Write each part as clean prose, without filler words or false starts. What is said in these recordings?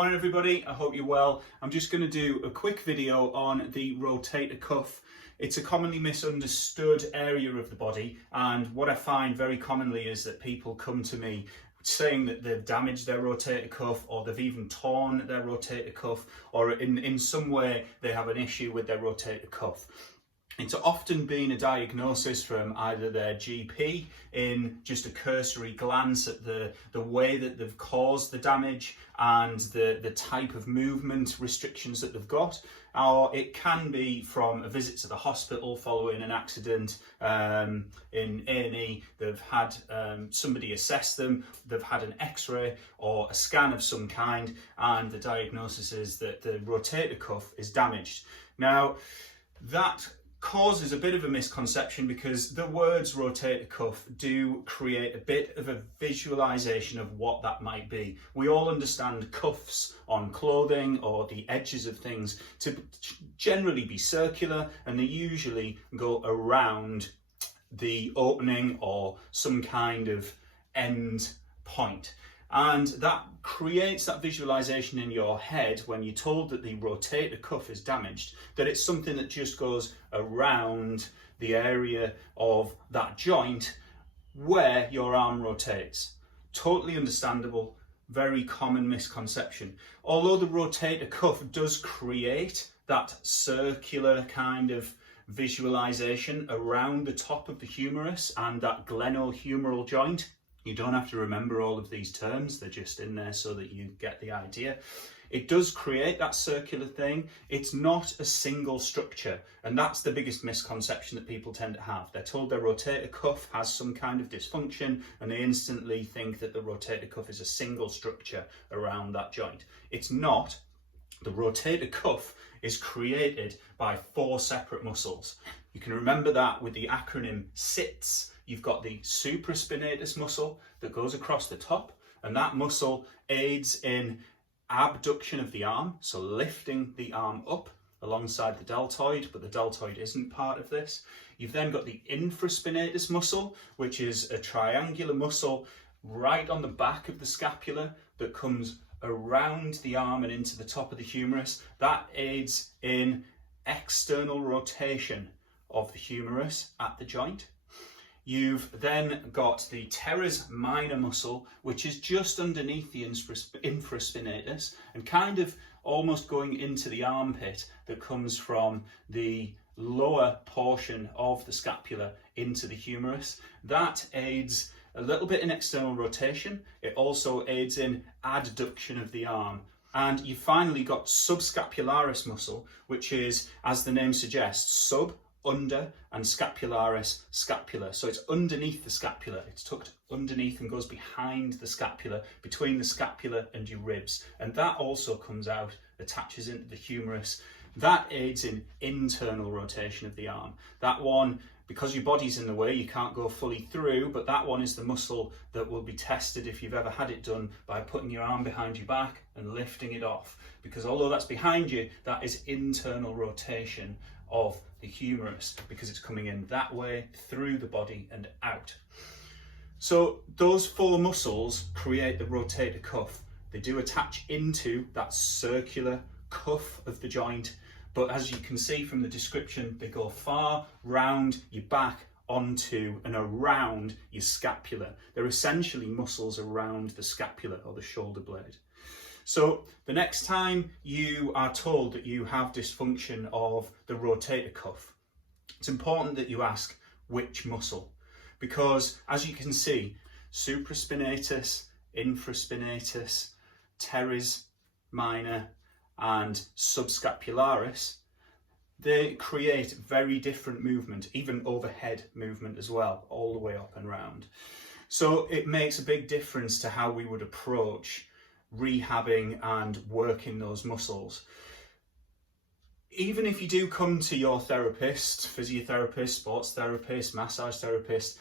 Morning everybody, I hope you're well. I'm just going to do a quick video on the rotator cuff. It's a commonly misunderstood area of the body, and what I find very commonly is that people come to me saying that they've damaged their rotator cuff, or they've even torn their rotator cuff, or in some way they have an issue with their rotator cuff. It's often been a diagnosis from either their GP in just a cursory glance at the way that they've caused the damage and the type of movement restrictions that they've got, or it can be from a visit to the hospital following an accident in A&E. They've had somebody assess them, they've had an x-ray or a scan of some kind, and the diagnosis is that the rotator cuff is damaged. Now, that causes a bit of a misconception because the words rotator cuff do create a bit of a visualization of what that might be. We all understand cuffs on clothing or the edges of things to generally be circular, and they usually go around the opening or some kind of end point. And that creates that visualization in your head when you're told that the rotator cuff is damaged, that it's something that just goes around the area of that joint where your arm rotates. Totally understandable, very common misconception. Although the rotator cuff does create that circular kind of visualization around the top of the humerus and that glenohumeral joint, you don't have to remember all of these terms, they're just in there so that you get the idea. It does create that circular thing. It's not a single structure, and that's the biggest misconception that people tend to have. They're told their rotator cuff has some kind of dysfunction and they instantly think that the rotator cuff is a single structure around that joint. It's not. The rotator cuff is created by 4 separate muscles. You can remember that with the acronym SITS. You've got the supraspinatus muscle that goes across the top, and that muscle aids in abduction of the arm, so lifting the arm up alongside the deltoid, but the deltoid isn't part of this. You've then got the infraspinatus muscle, which is a triangular muscle right on the back of the scapula that comes around the arm and into the top of the humerus. That aids in external rotation of the humerus at the joint. You've then got the teres minor muscle, which is just underneath the infraspinatus and kind of almost going into the armpit, that comes from the lower portion of the scapula into the humerus. That aids a little bit in external rotation. It also aids in adduction of the arm. And you finally got subscapularis muscle, which is, as the name suggests, sub, under, and scapularis, scapula. So it's underneath the scapula. It's tucked underneath and goes behind the scapula, between the scapula and your ribs. And that also comes out, attaches into the humerus. That aids in internal rotation of the arm. That one, because your body's in the way, you can't go fully through, but that one is the muscle that will be tested if you've ever had it done by putting your arm behind your back and lifting it off. Because although that's behind you, that is internal rotation of the humerus, because it's coming in that way through the body and out. So those 4 muscles create the rotator cuff. They do attach into that circular cuff of the joint, but as you can see from the description, they go far round your back onto and around your scapula. They're essentially muscles around the scapula or the shoulder blade. So the next time you are told that you have dysfunction of the rotator cuff, it's important that you ask which muscle, because as you can see, supraspinatus, infraspinatus, teres minor, and subscapularis, they create very different movement, even overhead movement as well, all the way up and round. So it makes a big difference to how we would approach rehabbing and working those muscles. Even if you do come to your therapist, physiotherapist, sports therapist, massage therapist,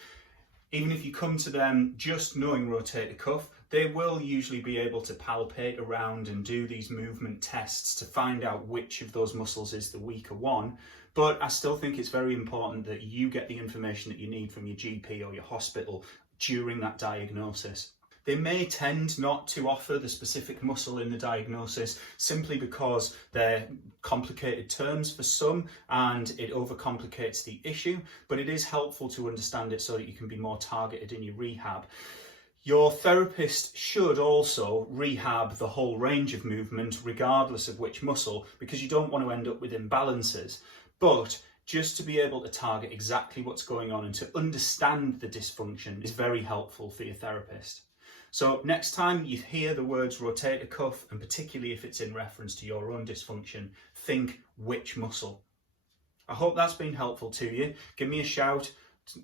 even if you come to them just knowing rotator cuff, they will usually be able to palpate around and do these movement tests to find out which of those muscles is the weaker one. But I still think it's very important that you get the information that you need from your GP or your hospital during that diagnosis. They may tend not to offer the specific muscle in the diagnosis simply because they're complicated terms for some and it overcomplicates the issue, but it is helpful to understand it so that you can be more targeted in your rehab. Your therapist should also rehab the whole range of movement regardless of which muscle, because you don't want to end up with imbalances. But just to be able to target exactly what's going on and to understand the dysfunction is very helpful for your therapist. So next time you hear the words rotator cuff, and particularly if it's in reference to your own dysfunction, think which muscle. I hope that's been helpful to you. Give me a shout,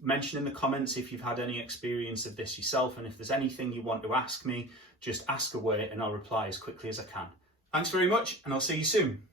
mention in the comments if you've had any experience of this yourself, and if there's anything you want to ask me, just ask away and I'll reply as quickly as I can. Thanks very much, and I'll see you soon.